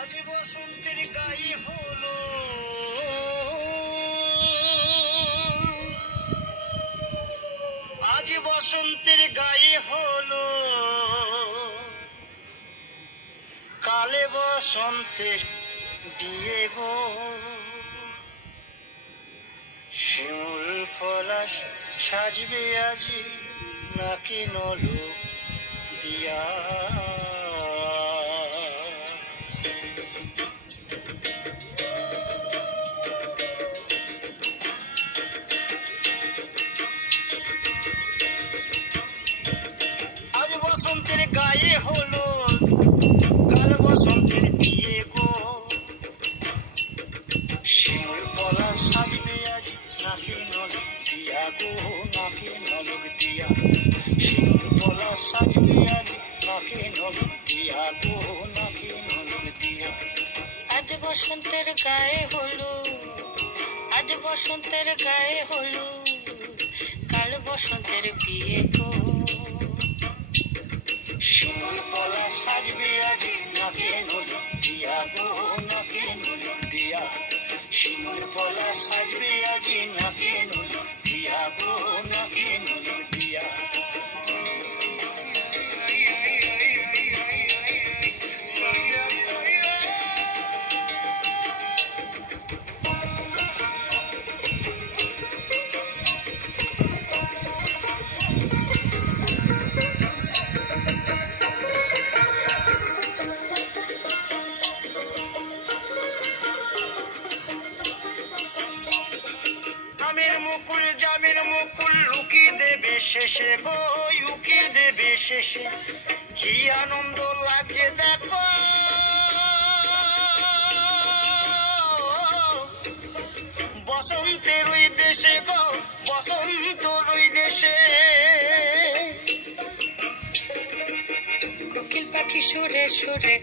আজ বসন্তের গায়ে হলো আজ বসন্তের গায়ে হলো কালে বসন্তের বিয়ে গো শিমুল পলাশ সাজবে আজি নাকি নলক দিয়া আজ বসন্তের গায়ে হলো কাল বসন্তের বিয়ে গো শিমুল পলাশ সাজবে আজি নাকি নলক দিয়া গো নাকি নলক দিয়া শিমুল পলাশ সাজবে আজি নাকি নলক দিয়া গো নাকি নলক দিয়া আজ বসন্তের গায়ে হলো আজ বসন্তের গায়ে হলো কাল বসন্তের বিয়ে গো শিমুল পলাশ সাজবে আজি নাকি নলক দিয়া গো নাকি নলক দিয়া শিমুল পলাশ সাজবে আজি নাকি নলক দিয়া গো নাকি নলক দিয়া জামের মুকুল লুকিয়ে দেবে শেষে গো লুকিয়ে দেবে শেষে কি আনন্দ লাগছে দেখো বসন্তের ওই দেশে গো বসন্তর ওই দেশে কোকিল পাখি সুরে সুরে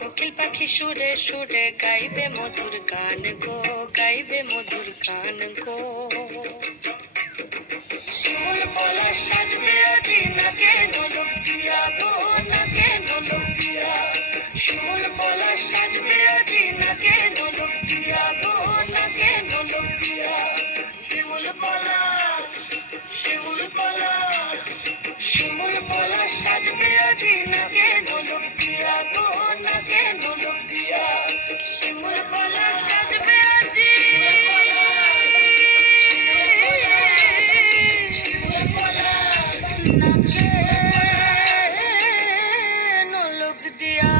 কোকিল পাখি সুরে সুরে গাইবে মধুর গান গো গাইবে মধুর গান গো শিমুল পলাশ সাজবে আজি নাকে নলক দিয়া গো নাকে নলক দিয়া শিমুল পলাশ সাজবে আজি নাকে নলক দিয়া গো নাকে নলক দিয়া শিমুল পলাশ শিমুল পলাশ শিমুল পলাশ সাজবে আজি নাকে নলক দিয়া গো নাকে নলক দিয়া শিমুল পলাশ সাজবে আজি শিমুল পলাশ নাকে নলক দিয়া